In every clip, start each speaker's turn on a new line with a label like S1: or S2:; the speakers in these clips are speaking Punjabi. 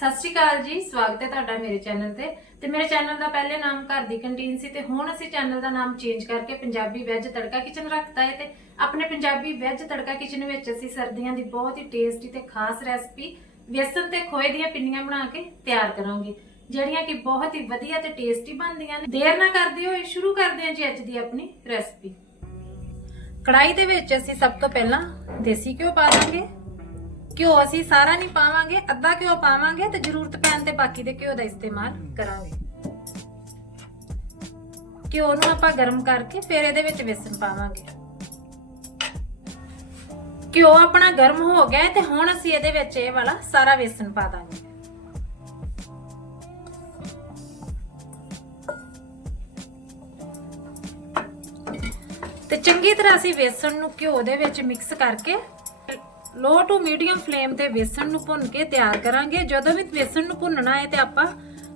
S1: ਸਤਿ ਸ਼੍ਰੀ ਅਕਾਲ ਜੀ, ਸਵਾਗਤ ਹੈ ਤੁਹਾਡਾ ਮੇਰੇ ਚੈਨਲ ਤੇ। ਤੇ ਮੇਰੇ ਚੈਨਲ ਦਾ ਪਹਿਲੇ ਨਾਮ ਘਰ ਦੀ ਕੰਟੀਨ ਸੀ ਤੇ ਹੁਣ ਅਸੀਂ ਚੈਨਲ ਦਾ ਨਾਮ ਚੇਂਜ ਕਰਕੇ ਪੰਜਾਬੀ ਵੈਜ ਤੜਕਾ ਕਿਚਨ ਰੱਖਤਾ ਹੈ ਤੇ ਆਪਣੇ ਪੰਜਾਬੀ ਵੈਜ ਤੜਕਾ ਕਿਚਨ ਵਿੱਚ ਅਸੀਂ ਸਰਦੀਆਂ ਦੀ ਬਹੁਤ ਹੀ ਟੇਸਟੀ ਤੇ ਖਾਸ ਰੈਸਪੀ ਵੇਸਣ ਤੇ ਖੋਏ ਦੀਆਂ ਪਿੰਨੀਆਂ ਬਣਾ ਕੇ ਤਿਆਰ ਕਰਾਂਗੇ, ਜਿਹੜੀਆਂ ਕਿ ਬਹੁਤ ਹੀ ਵਧੀਆ ਤੇ ਟੇਸਟੀ ਬਣਦੀਆਂ ਨੇ। ਦੇਰ ਨਾ ਕਰਦੇ ਹੋਏ ਸ਼ੁਰੂ ਕਰਦੇ ਹਾਂ ਜੀ ਅੱਜ ਦੀ ਆਪਣੀ ਰੈਸਪੀ ਕੜਾਈ ਦੇ ਵਿੱਚ ਅਸੀਂ ਸਭ ਤੋਂ ਪਹਿਲਾਂ ਦੇਸੀ ਘਿਓ ਪਾ ਦਾਂਗੇ। ਘਿਓ ਅਸੀਂ ਸਾਰਾ ਨਹੀਂ ਪਾਵਾਂਗੇ ਅੱਧਾ ਘਿਓ ਪਾਵਾਂਗੇ ਤੇ ਜ਼ਰੂਰਤ ਪੈਣ ਤੇ ਬਾਕੀ ਦੇ ਘਿਓ ਦਾ ਇਸਤੇਮਾਲ ਕਰਾਂਗੇ। ਘਿਓ ਨੂੰ ਆਪਾਂ ਗਰਮ ਕਰਕੇ ਫਿਰ ਇਹਦੇ ਵਿੱਚ ਵੇਸਣ ਪਾਵਾਂਗੇ। ਘਿਓ ਆਪਣਾ ਗਰਮ ਹੋ ਗਿਆ ਤੇ ਹੁਣ ਅਸੀਂ ਇਹਦੇ ਵਿੱਚ ਇਹ ਵਾਲਾ ਸਾਰਾ ਵੇਸਣ ਪਾ ਦਾਂਗੇ। ਤੇ ਚੰਗੀ ਤਰ੍ਹਾਂ ਅਸੀਂ ਵੇਸਣ ਨੂੰ ਘਿਓ ਦੇ ਵਿੱਚ ਮਿਕਸ ਕਰਕੇ ਲੋ ਟੂ ਮੀਡੀਅਮ ਫਲੇਮ ਤੇ ਵੇਸਣ ਨੂੰ ਭੁੰਨ ਕੇ ਤਿਆਰ ਕਰਾਂਗੇ। ਜਦੋਂ ਵੀ ਵੇਸਣ ਨੂੰ ਭੁੰਨਣਾ ਹੈ ਤੇ ਆਪਾਂ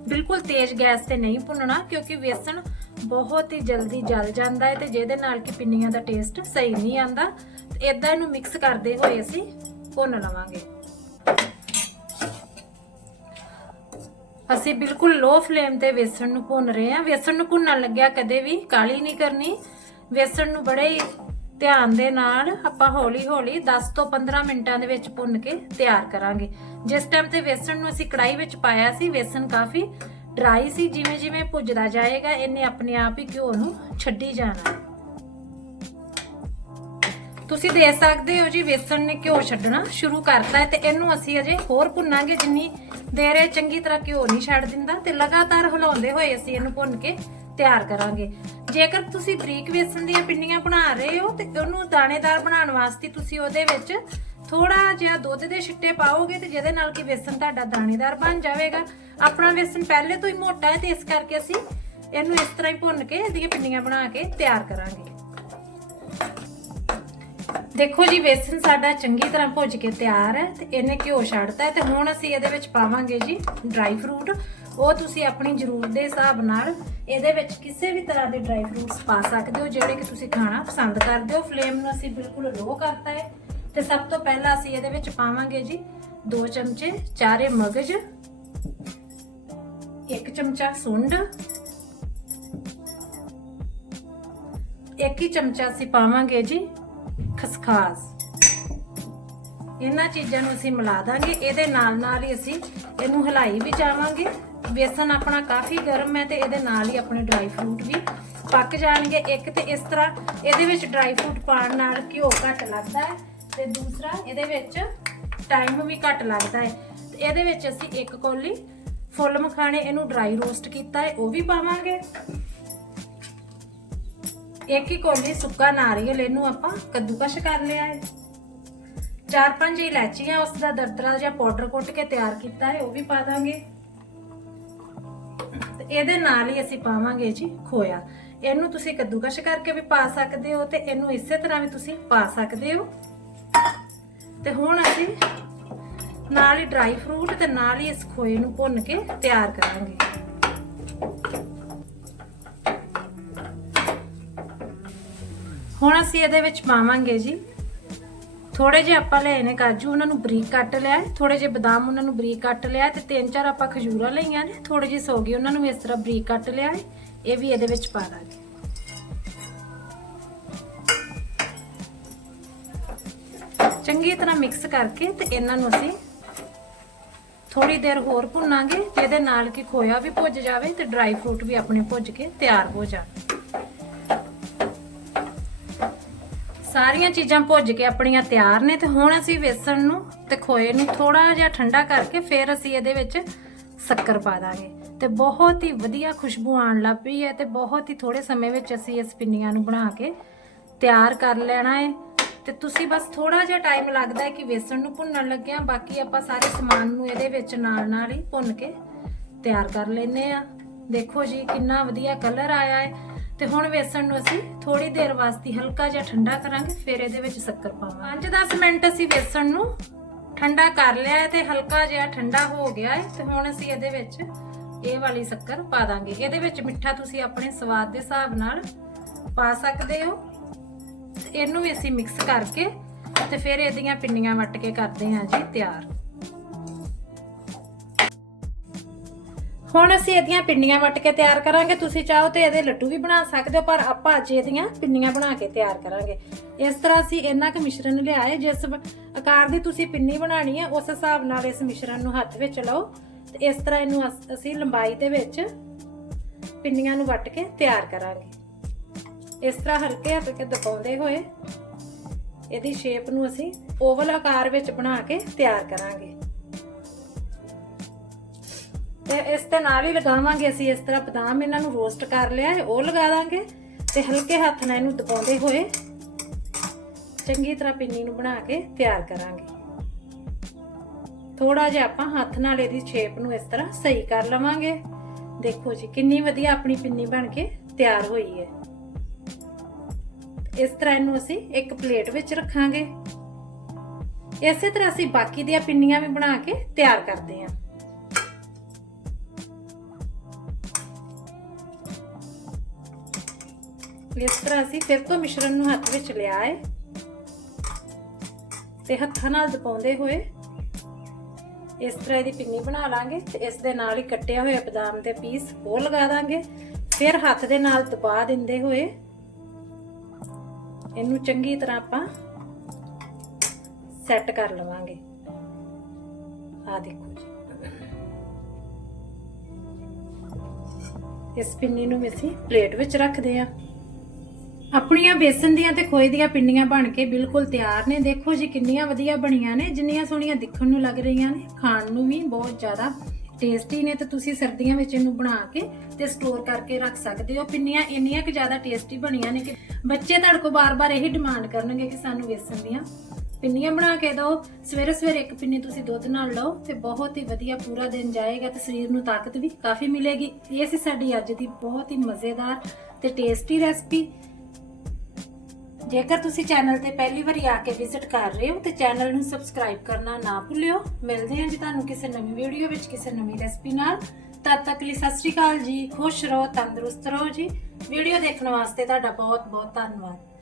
S1: ਬਿਲਕੁਲ ਤੇਜ਼ ਗੈਸ ਤੇ ਨਹੀਂ ਭੁੰਨਣਾ, ਕਿਉਂਕਿ ਵੇਸਣ ਬਹੁਤ ਹੀ ਜਲਦੀ ਜਲ ਜਾਂਦਾ ਹੈ ਤੇ ਜਿਹਦੇ ਨਾਲ ਕਿ ਪਿੰਨੀਆਂ ਦਾ ਟੇਸਟ ਸਹੀ ਨਹੀਂ ਆਂਦਾ। ਇਦਾਂ ਇਹਨੂੰ ਮਿਕਸ ਕਰਦੇ ਹੋਏ ਅਸੀਂ ਭੁੰਨ ਲਵਾਂਗੇ। ਅਸੀਂ ਬਿਲਕੁਲ ਲੋ ਫਲੇਮ ਤੇ ਵੇਸਣ ਨੂੰ ਭੁੰਨ ਰਹੇ ਹਾਂ। ਵੇਸਣ ਨੂੰ ਭੁੰਨਣ ਲੱਗਿਆ ਕਦੇ ਵੀ ਕਾਲੀ ਨਹੀਂ ਕਰਨੀ। ਵੇਸਣ ਨੂੰ ਬੜੇ ਹੀ ਧਿਆਨ ਦੇ ਨਾਲ ਆਪਾਂ ਹੌਲੀ ਹੌਲੀ 10 ਤੋਂ 15 ਮਿੰਟਾਂ ਦੇ ਵਿੱਚ ਭੁੰਨ ਕੇ ਤਿਆਰ ਕਰਾਂਗੇ। ਜਿਸ ਟਾਈਮ ਤੇ ਵੇਸਣ ਨੂੰ ਅਸੀਂ ਕੜਾਈ ਵਿੱਚ ਪਾਇਆ ਸੀ, ਵੇਸਣ ਕਾਫੀ ਡਰਾਈ ਸੀ, ਜਿਵੇਂ ਜਿਵੇਂ ਭੁੱਜਦਾ ਜਾਏਗਾ, ਇਹਨੇ ਆਪਣੇ ਆਪ ਹੀ ਘਿਓ ਨੂੰ ਛੱਡੀ ਜਾਣਾ। ਤੁਸੀਂ ਦੇਖ ਸਕਦੇ ਹੋ ਜੀ, ਵੇਸਣ ਨੇ ਘਿਓ ਛੱਡਣਾ ਸ਼ੁਰੂ ਕਰਤਾ ਹੈ ਤੇ ਇਹਨੂੰ ਅਸੀਂ ਅਜੇ ਹੋਰ ਭੁੰਨਾਂਗੇ, ਜਿੰਨੀ ਦੇਰ ਇਹ ਚੰਗੀ ਤਰ੍ਹਾਂ ਘਿਓ ਨਹੀਂ ਛੱਡ ਦਿੰਦਾ ਤੇ ਲਗਾਤਾਰ ਹਿਲਾਉਂਦੇ ਹੋਏ ਅਸੀਂ ਇਹਨੂੰ ਭੁੰਨ ਕੇ ਤਿਆਰ ਕਰਾਂਗੇ। ਜੇਕਰ ਤੁਸੀਂ ਬਰੀਕ ਵੇਸਣ ਦੀਆਂ ਪਿੰਨੀਆਂ ਬਣਾ ਰਹੇ ਹੋ ਤੇ ਉਹਨੂੰ ਦਾਣੇਦਾਰ ਬਣਾਉਣ ਵਾਸਤੇ ਤੁਸੀਂ ਉਹਦੇ ਵਿੱਚ ਥੋੜਾ ਜਿਹਾ ਦੁੱਧ ਦੇ ਛਿੱਟੇ ਪਾਓਗੇ ਤੇ ਜਿਹਦੇ ਨਾਲ ਕਿ ਵੇਸਣ ਤੁਹਾਡਾ ਦਾਣੇਦਾਰ ਬਣ ਜਾਵੇਗਾ। ਆਪਣਾ ਵੇਸਣ ਪਹਿਲੇ ਤੋਂ ਹੀ ਮੋਟਾ ਹੈ ਤੇ ਇਸ ਕਰਕੇ ਅਸੀਂ ਇਹਨੂੰ ਇਸ ਤਰ੍ਹਾਂ ਹੀ ਭੁੰਨ ਕੇ ਇਹਦੀਆਂ ਪਿੰਨੀਆਂ ਬਣਾ ਕੇ ਤਿਆਰ ਕਰਾਂਗੇ। ਦੇਖੋ ਜੀ, ਵੇਸਣ ਸਾਡਾ ਚੰਗੀ ਤਰ੍ਹਾਂ ਭੁੱਜ ਕੇ ਤਿਆਰ ਹੈ ਤੇ ਇਹਨੇ ਘਿਓ ਛੱਡਤਾ ਹੈ ਤੇ ਹੁਣ ਅਸੀਂ ਇਹਦੇ ਵਿੱਚ ਪਾਵਾਂਗੇ ਜੀ ਡਰਾਈ ਫਰੂਟ ਉਹ ਤੁਸੀਂ ਆਪਣੀ ਜ਼ਰੂਰਤ ਦੇ ਹਿਸਾਬ ਨਾਲ ਇਹਦੇ ਵਿੱਚ ਕਿਸੇ ਵੀ ਤਰ੍ਹਾਂ ਦੇ ਡਰਾਈ ਫਰੂਟਸ ਪਾ ਸਕਦੇ ਹੋ, ਜਿਹੜੇ ਕਿ ਤੁਸੀਂ ਖਾਣਾ ਪਸੰਦ ਕਰਦੇ ਹੋ। ਫਲੇਮ ਨੂੰ ਅਸੀਂ ਬਿਲਕੁਲ ਲੋ ਕਰਤਾ ਹੈ। ਤੇ ਸਭ ਤੋਂ ਪਹਿਲਾਂ ਅਸੀਂ ਇਹਦੇ ਵਿੱਚ ਪਾਵਾਂਗੇ ਜੀ 2 ਚਮਚੇ ਚਾਰੇ ਮਗਜ 1 ਚਮਚਾ ਸੁੰਡ, ਇੱਕ ਹੀ ਚਮਚਾ ਅਸੀਂ ਪਾਵਾਂਗੇ ਜੀ ਖਸਖਾਸ। ਇਹਨਾਂ ਚੀਜ਼ਾਂ ਨੂੰ ਅਸੀਂ ਮਿਲਾ ਦਾਂਗੇ। ਇਹਦੇ ਨਾਲ ਨਾਲ ਹੀ ਅਸੀਂ ਇਹਨੂੰ ਹਿਲਾਈ ਵੀ ਜਾਵਾਂਗੇ। ਬੇਸਨ ਆਪਣਾ ਕਾਫੀ ਗਰਮ ਹੈ ਤੇ ਇਹਦੇ ਨਾਲ ਹੀ ਆਪਣੇ ਡਰਾਈ ਫਰੂਟ ਵੀ ਪੱਕ ਜਾਣਗੇ। ਇੱਕ ਤੇ ਇਸ ਤਰ੍ਹਾਂ ਇਹਦੇ ਵਿੱਚ ਡਰਾਈ ਫਰੂਟ ਪਾਉਣ ਨਾਲ ਘਿਓ ਘੱਟ ਲੱਗਦਾ ਹੈ ਤੇ ਦੂਸਰਾ ਇਹਦੇ ਵਿੱਚ ਟਾਈਮ ਵੀ ਘੱਟ ਲੱਗਦਾ ਹੈ। ਇਹਦੇ ਵਿੱਚ ਅਸੀਂ ਇੱਕ ਕੌਲੀ ਫੁੱਲ ਮਖਾਣੇ ਇਹਨੂੰ ਡਰਾਈ ਰੋਸਟ ਕੀਤਾ ਹੈ, ਉਹ ਵੀ ਪਾਵਾਂਗੇ। ਇੱਕ ਹੀ ਕੋਲੀ ਸੁੱਕਾ ਨਾਰੀਅਲ ਇਹਨੂੰ ਆਪਾਂ ਕੱਦੂਕਸ਼ ਕਰ ਲਿਆ ਹੈ। ਚਾਰ ਪੰਜ ਇਲਾਚੀਆਂ ਉਸ ਦਾ ਦਰਦਰਾ ਜਿਹਾ ਪਾਊਡਰ ਕੁੱਟ ਕੇ ਤਿਆਰ ਕੀਤਾ ਹੈ, ਉਹ ਵੀ ਪਾ ਦਾਂਗੇ। ਤੇ ਇਹਦੇ ਨਾਲ ਹੀ ਅਸੀਂ ਪਾਵਾਂਗੇ ਜੀ ਖੋਇਆ। ਇਹਨੂੰ ਤੁਸੀਂ ਕੱਦੂਕਸ਼ ਕਰਕੇ ਵੀ ਪਾ ਸਕਦੇ ਹੋ ਤੇ ਇਹਨੂੰ ਇਸੇ ਤਰ੍ਹਾਂ ਵੀ ਤੁਸੀਂ ਪਾ ਸਕਦੇ ਹੋ। ਤੇ ਹੁਣ ਅਸੀਂ ਨਾਲ ਹੀ ਡਰਾਈ ਫਰੂਟ ਤੇ ਨਾਲ ਹੀ ਇਸ ਖੋਏ ਨੂੰ ਭੁੰਨ ਕੇ ਤਿਆਰ ਕਰਾਂਗੇ। ਹੁਣ ਅਸੀਂ ਇਹਦੇ ਵਿੱਚ ਪਾਵਾਂਗੇ ਜੀ ਥੋੜੇ ਜਿਹੇ ਆਪਾਂ ਲਏ ਨੇ ਕਾਜੂ, ਉਹਨਾਂ ਨੂੰ ਬਰੀਕ ਕੱਟ ਲਿਆ ਹੈ। ਥੋੜੇ ਜਿਹੇ ਬਦਾਮ ਉਹਨਾਂ ਨੂੰ ਬਰੀਕ ਕੱਟ ਲਿਆ ਹੈ ਤੇ ਤਿੰਨ ਚਾਰ ਆਪਾਂ ਖਜੂਰਾਂ ਲਈਆਂ ਨੇ। ਥੋੜੀ ਜਿਹੇ ਸੋਗੀ ਉਹਨਾਂ ਨੂੰ ਇਸ ਤਰ੍ਹਾਂ ਬਰੀਕ ਕੱਟ ਲਿਆ ਇਹ ਵੀ ਇਹਦੇ ਵਿੱਚ ਪਾ ਦਾਂਗੇ। ਚੰਗੀ ਤਰ੍ਹਾਂ ਮਿਕਸ ਕਰਕੇ ਤੇ ਇਹਨਾਂ ਨੂੰ ਅਸੀਂ ਥੋੜੀ ਦੇਰ ਹੋਰ ਭੁੰਨਾਂਗੇ, ਜਿਹਦੇ ਨਾਲ ਕਿ ਖੋਇਆ ਵੀ ਭੁੱਜ ਜਾਵੇ ਤੇ ਡਰਾਈ ਫਰੂਟ ਵੀ ਆਪਣੇ ਭੁੱਜ ਕੇ ਤਿਆਰ ਹੋ ਜਾਣ। ਸਾਰੀਆਂ ਚੀਜ਼ਾਂ ਭੁੱਜ ਕੇ ਆਪਣੀਆਂ ਤਿਆਰ ਨੇ ਤੇ ਹੁਣ ਅਸੀਂ ਵੇਸਣ ਨੂੰ ਤੇ ਖੋਏ ਨੂੰ ਥੋੜਾ ਜਿਹਾ ਠੰਡਾ ਕਰਕੇ ਫਿਰ ਅਸੀਂ ਇਹਦੇ ਵਿੱਚ ਸ਼ੱਕਰ ਪਾ ਦਾਂਗੇ। ਤੇ ਬਹੁਤ ਹੀ ਵਧੀਆ ਖੁਸ਼ਬੂ ਆਉਣ ਲੱਗ ਪਈ ਹੈ ਤੇ ਬਹੁਤ ਹੀ ਥੋੜੇ ਸਮੇਂ ਵਿੱਚ ਅਸੀਂ ਇਸ ਪਿੰਨੀਆਂ ਨੂੰ ਬਣਾ ਕੇ ਤਿਆਰ ਕਰ ਲੈਣਾ ਹੈ। ਤੇ ਤੁਸੀਂ ਬਸ ਥੋੜਾ ਜਿਹਾ ਟਾਈਮ ਲੱਗਦਾ ਹੈ ਕਿ ਵੇਸਣ ਨੂੰ ਭੁੰਨਣ ਲੱਗਿਆ, ਬਾਕੀ ਆਪਾਂ ਸਾਰੇ ਸਮਾਨ ਨੂੰ ਇਹਦੇ ਵਿੱਚ ਨਾਲ ਨਾਲ ਹੀ ਭੁੰਨ ਕੇ ਤਿਆਰ ਕਰ ਲੈਨੇ ਆ ਦੇਖੋ ਜੀ, ਕਿੰਨਾ ਵਧੀਆ ਕਲਰ ਆਇਆ ਹੈ। ਤੇ ਹੁਣ ਵੇਸਣ ਨੂੰ ਅਸੀਂ ਥੋੜੀ ਦੇਰ ਵਾਸਤੇ ਹਲਕਾ ਜਿਹਾ ਠੰਡਾ ਕਰਾਂਗੇ, ਫਿਰ ਇਹਦੇ ਵਿੱਚ ਸ਼ੱਕਰ ਪਾਵਾਂਗੇ। 5-10 ਮਿੰਟ ਅਸੀਂ ਵੇਸਣ ਨੂੰ ਠੰਡਾ ਕਰ ਲਿਆ ਹੈ ਤੇ ਹਲਕਾ ਜਿਹਾ ਠੰਡਾ ਹੋ ਗਿਆ ਹੈ ਤੇ ਹੁਣ ਅਸੀਂ ਇਹਦੇ ਵਿੱਚ ਇਹ ਵਾਲੀ ਸ਼ੱਕਰ ਪਾ ਦਾਂਗੇ। ਇਹਦੇ ਵਿੱਚ ਮਿੱਠਾ ਤੁਸੀਂ ਆਪਣੇ ਸਵਾਦ ਦੇ ਹਿਸਾਬ ਨਾਲ ਪਾ ਸਕਦੇ ਹੋ। ਇਹਨੂੰ ਵੀ ਅਸੀਂ ਮਿਕਸ ਕਰਕੇ ਤੇ ਫਿਰ ਇਹਦੀਆਂ ਪਿੰਨੀਆਂ ਵੱਟ ਕੇ ਕਰਦੇ ਹਾਂ ਜੀ ਤਿਆਰ। ਹੁਣ ਅਸੀਂ ਇਹਦੀਆਂ ਪਿੰਨੀਆਂ ਵੱਟ ਕੇ ਤਿਆਰ ਕਰਾਂਗੇ। ਤੁਸੀਂ ਚਾਹੋ ਤੇ ਇਹਦੇ ਲੱਡੂ ਵੀ ਬਣਾ ਸਕਦੇ ਹੋ, ਪਰ ਆਪਾਂ ਅੱਜ ਇਹਦੀਆਂ ਪਿੰਨੀਆਂ ਬਣਾ ਕੇ ਤਿਆਰ ਕਰਾਂਗੇ। ਇਸ ਤਰ੍ਹਾਂ ਅਸੀਂ ਇੰਨਾ ਕੁ ਮਿਸ਼ਰਣ ਲਿਆਏ, ਜਿਸ ਆਕਾਰ ਦੀ ਤੁਸੀਂ ਪਿੰਨੀ ਬਣਾਣੀ ਹੈ, ਉਸ ਹਿਸਾਬ ਨਾਲ ਇਸ ਮਿਸ਼ਰਣ ਨੂੰ ਹੱਥ ਵਿੱਚ ਲਓ। ਤੇ ਇਸ ਤਰ੍ਹਾਂ ਇਹਨੂੰ ਅਸ- ਅਸੀਂ ਲੰਬਾਈ ਦੇ ਵਿੱਚ ਪਿੰਨੀਆਂ ਨੂੰ ਵੱਟ ਕੇ ਤਿਆਰ ਕਰਾਂਗੇ। ਇਸ ਤਰ੍ਹਾਂ ਹਲਕੇ ਹਲਕੇ ਦਬਾਉਂਦੇ ਹੋਏ ਇਹਦੀ ਸ਼ੇਪ ਨੂੰ ਅਸੀਂ ਓਵਲ ਆਕਾਰ ਵਿੱਚ ਬਣਾ ਕੇ ਤਿਆਰ ਕਰਾਂਗੇ। ਤੇ ਇਸ ਦੇ ਨਾਲ ਹੀ ਲਗਾਵਾਂਗੇ ਅਸੀਂ ਇਸ ਤਰ੍ਹਾਂ ਬਦਾਮ ਇਹਨਾਂ ਨੂੰ ਰੋਸਟ ਕਰ ਲਿਆ ਹੈ, ਉਹ ਲਗਾ ਦਾਂਗੇ ਤੇ ਹਲਕੇ ਹੱਥ ਨਾਲ ਇਹਨੂੰ ਦਬਾਉਂਦੇ ਹੋਏ ਚੰਗੀ ਤਰ੍ਹਾਂ ਪਿੰਨੀ ਨੂੰ ਬਣਾ ਕੇ ਤਿਆਰ ਕਰਾਂਗੇ। ਥੋੜਾ ਜਿਹਾ ਆਪਾਂ ਹੱਥ ਨਾਲ ਇਹਦੀ ਸ਼ੇਪ ਨੂੰ ਇਸ ਤਰ੍ਹਾਂ ਸਹੀ ਕਰ ਲਵਾਂਗੇ। ਦੇਖੋ ਜੀ, ਕਿੰਨੀ ਵਧੀਆ ਆਪਣੀ ਪਿੰਨੀ ਬਣ ਕੇ ਤਿਆਰ ਹੋਈ ਹੈ। ਇਸ ਤਰ੍ਹਾਂ ਇਹਨੂੰ ਅਸੀਂ ਇੱਕ ਪਲੇਟ ਵਿੱਚ ਰੱਖਾਂਗੇ। ਇਸੇ ਤਰ੍ਹਾਂ ਅਸੀਂ ਬਾਕੀ ਦੀਆਂ ਪਿੰਨੀਆਂ ਵੀ ਬਣਾ ਕੇ ਤਿਆਰ ਕਰਦੇ ਹਾਂ। ਇਸ ਤਰ੍ਹਾਂ ਅਸੀਂ ਫਿਰ ਤੋਂ ਮਿਸ਼ਰਣ ਨੂੰ ਹੱਥ ਵਿੱਚ ਲਿਆ ਹੈ ਤੇ ਹੱਥਾਂ ਨਾਲ ਦਬਾਉਂਦੇ ਹੋਏ ਇਸ ਤਰ੍ਹਾਂ ਦੀ ਪਿੰਨੀ ਬਣਾ ਲਾਂਗੇ ਤੇ ਇਸ ਦੇ ਨਾਲ ਹੀ ਕੱਟਿਆ ਹੋਇਆ ਬਦਾਮ ਦੇ ਪੀਸ ਉਹ ਲਗਾ ਦਾਂਗੇ। ਫਿਰ ਹੱਥ ਦੇ ਨਾਲ ਦਬਾ ਦਿੰਦੇ ਹੋਏ ਇਹਨੂੰ ਚੰਗੀ ਤਰ੍ਹਾਂ ਆਪਾਂ ਸੈੱਟ ਕਰ ਲਵਾਂਗੇ। ਆ ਦੇਖੋ ਜੀ। ਇਸ ਪਿੰਨੀ ਨੂੰ ਅਸੀਂ ਪਲੇਟ ਵਿੱਚ ਰੱਖਦੇ ਹਾਂ। ਆਪਣੀਆਂ ਬੇਸਨ ਦੀਆਂ ਤੇ ਖੋਏ ਦੀਆਂ ਪਿੰਨੀਆਂ ਬਣ ਕੇ ਬਿਲਕੁਲ ਤਿਆਰ ਨੇ। ਦੇਖੋ ਜੀ ਕਿੰਨੀਆਂ ਵਧੀਆ ਬਣੀਆਂ ਨੇ, ਜਿੰਨੀਆਂ ਸੋਹਣੀਆਂ ਦਿਖਣ ਨੂੰ ਲੱਗ ਰਹੀਆਂ ਨੇ। ਖਾਣ ਨੂੰ ਵੀ ਬਹੁਤ ਜ਼ਿਆਦਾ ਟੇਸਟੀ ਨੇ ਤੇ ਤੁਸੀਂ ਸਰਦੀਆਂ ਵਿੱਚ ਇਹਨੂੰ ਬਣਾ ਕੇ ਤੇ ਸਟੋਰ ਕਰਕੇ ਰੱਖ ਸਕਦੇ ਹੋ। ਪਿੰਨੀਆਂ ਇੰਨੀਆਂ ਕਿ ਜ਼ਿਆਦਾ ਟੇਸਟੀ ਬਣੀਆਂ ਨੇ ਕਿ ਬੱਚੇ ਤੁਹਾਡੇ ਕੋਲ ਬਾਰ-ਬਾਰ ਇਹੀ ਡਿਮਾਂਡ ਕਰਨਗੇ ਕਿ ਸਾਨੂੰ ਬੇਸਨ ਦੀਆਂ ਪਿੰਨੀਆਂ ਬਣਾ ਕੇ ਦਿਓ। ਸਵੇਰੇ ਸਵੇਰੇ ਇੱਕ ਪਿੰਨੀ ਤੁਸੀਂ ਦੁੱਧ ਨਾਲ ਲਓ ਤੇ ਬਹੁਤ ਹੀ ਵਧੀਆ ਪੂਰਾ ਦਿਨ ਜਾਏਗਾ ਤੇ ਸਰੀਰ ਨੂੰ ਤਾਕਤ ਵੀ ਕਾਫੀ ਮਿਲੇਗੀ। ਇਹ ਸੀ ਸਾਡੀ ਅੱਜ ਦੀ ਬਹੁਤ ਹੀ ਮਜ਼ੇਦਾਰ ਤੇ ਟੇਸਟੀ ਰੈਸਪੀ ਜੇਕਰ ਤੁਸੀਂ ਚੈਨਲ ਤੇ ਪਹਿਲੀ ਵਾਰੀ ਆ ਕੇ ਵਿਜ਼ਿਟ ਕਰ ਰਹੇ ਹੋ, ਤੇ ਚੈਨਲ ਨੂੰ ਸਬਸਕ੍ਰਾਈਬ ਕਰਨਾ ਨਾ ਭੁੱਲਿਓ। ਮਿਲਦੇ ਹਾਂ ਜੀ ਤੁਹਾਨੂੰ ਕਿਸੇ ਨਵੀਂ ਵੀਡੀਓ ਵਿੱਚ, ਕਿਸੇ ਨਵੀਂ ਰੈਸਪੀ ਨਾਲ। ਤਦ ਤੱਕ ਲਈ ਸਤਿ ਸ਼੍ਰੀ ਅਕਾਲ ਜੀ। ਖੁਸ਼ ਰਹੋ, ਤੰਦਰੁਸਤ ਰਹੋ ਜੀ। ਵੀਡੀਓ ਦੇਖਣ ਵਾਸਤੇ ਤੁਹਾਡਾ ਬਹੁਤ ਬਹੁਤ ਧੰਨਵਾਦ।